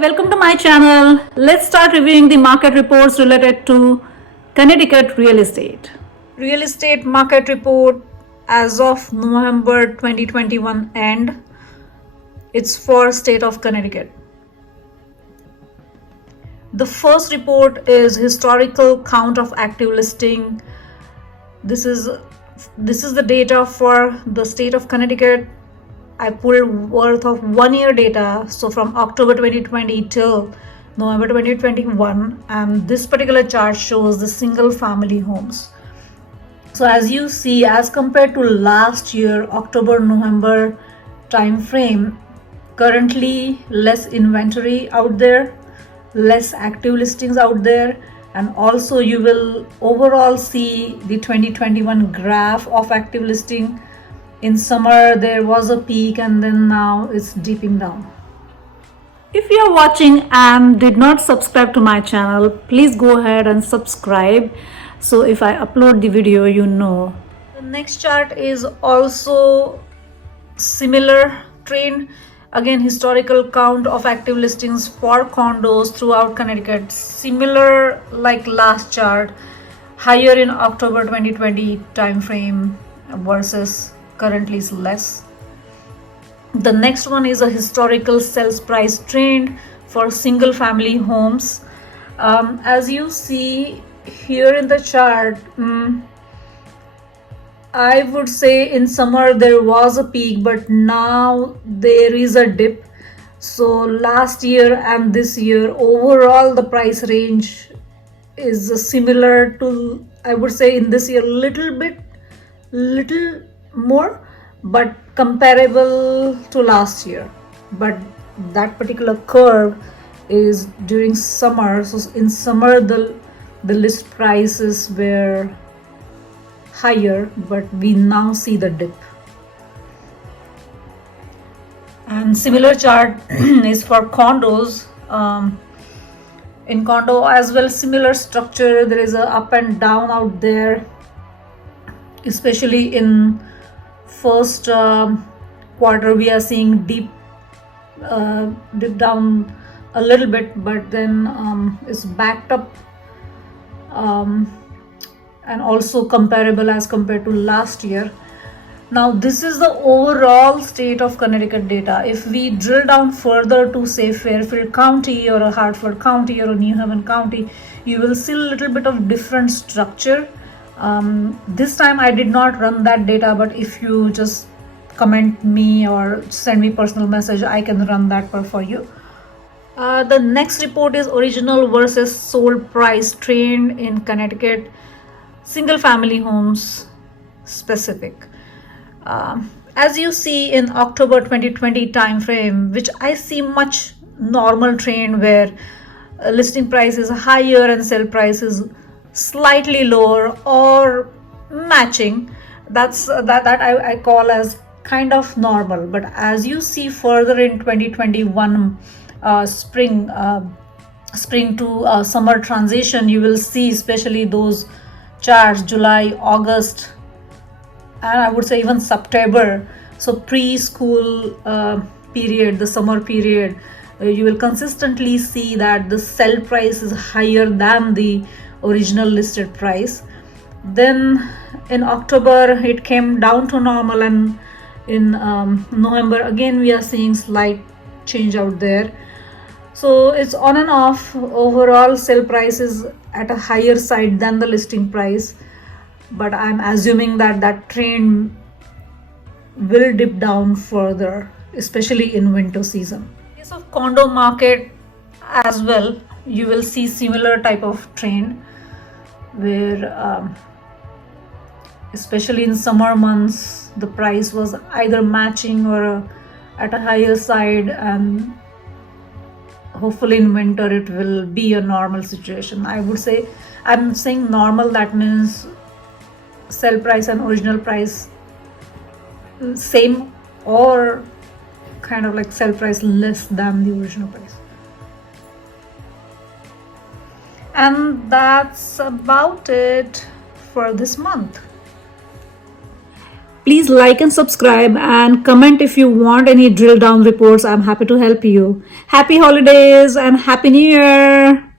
welcome to my channel. Let's start reviewing the market reports related to Connecticut real estate. Real estate market report as of November 2021 end. It's for state of Connecticut. The first report is historical count of active listing. This is the data for the state of Connecticut. I pulled worth of 1 year data, so from October 2020 till November 2021, and this particular chart shows the single family homes. So as you see, as compared to last year October-November time frame, currently less inventory out there, less active listings out there, and also you will overall see the 2021 graph of active listing. In summer there was a peak and then now it's dipping down. If you are watching and did not subscribe to my channel, please go ahead and subscribe, so if I upload the video you know. The next chart is also similar trend. Again, historical count of active listings for condos throughout Connecticut, similar like last chart, higher in October 2020 time frame versus currently is less. The next one is a historical sales price trend for single family homes. As you see here in the chart, I would say in summer there was a peak, but now there is a dip. So last year and this year overall the price range is similar to, I would say in this year little more, but comparable to last year. But that particular curve is during summer, so in summer the list prices were higher, but we now see the dip. And similar chart is for condos. In condo as well, similar structure, there is a up and down out there, especially in first quarter we are seeing dip down a little bit, but then it's backed up, and also comparable as compared to last year. Now this is the overall state of Connecticut data. If we drill down further to say Fairfield County or a Hartford County or a New Haven County, you will see a little bit of different structure. This time I did not run that data, but if you just comment me or send me personal message, I can run that for you. The next report is original versus sold price trend in Connecticut, single family homes specific. As you see in October 2020 time frame, which I see much normal trend where listing price is higher and sell price is slightly lower or matching. That's that I call as kind of normal. But as you see further in 2021 spring to summer transition, you will see especially those charts July, August, and I would say even September, so preschool period, the summer period, you will consistently see that the sell price is higher than the original listed price. Then in October it came down to normal, and in November again we are seeing slight change out there. So it's on and off. Overall sell price is at a higher side than the listing price, but I'm assuming that that trend will dip down further, especially in winter season. In case of condo market as well, you will see similar type of trend where especially in summer months the price was either matching or at a higher side, and hopefully in winter it will be a normal situation. I would say, I'm saying normal, that means sell price and original price same, or kind of like sell price less than the original price. And that's about it for this month. Please like and subscribe and comment if you want any drill down reports. I'm happy to help you. Happy holidays and happy new year.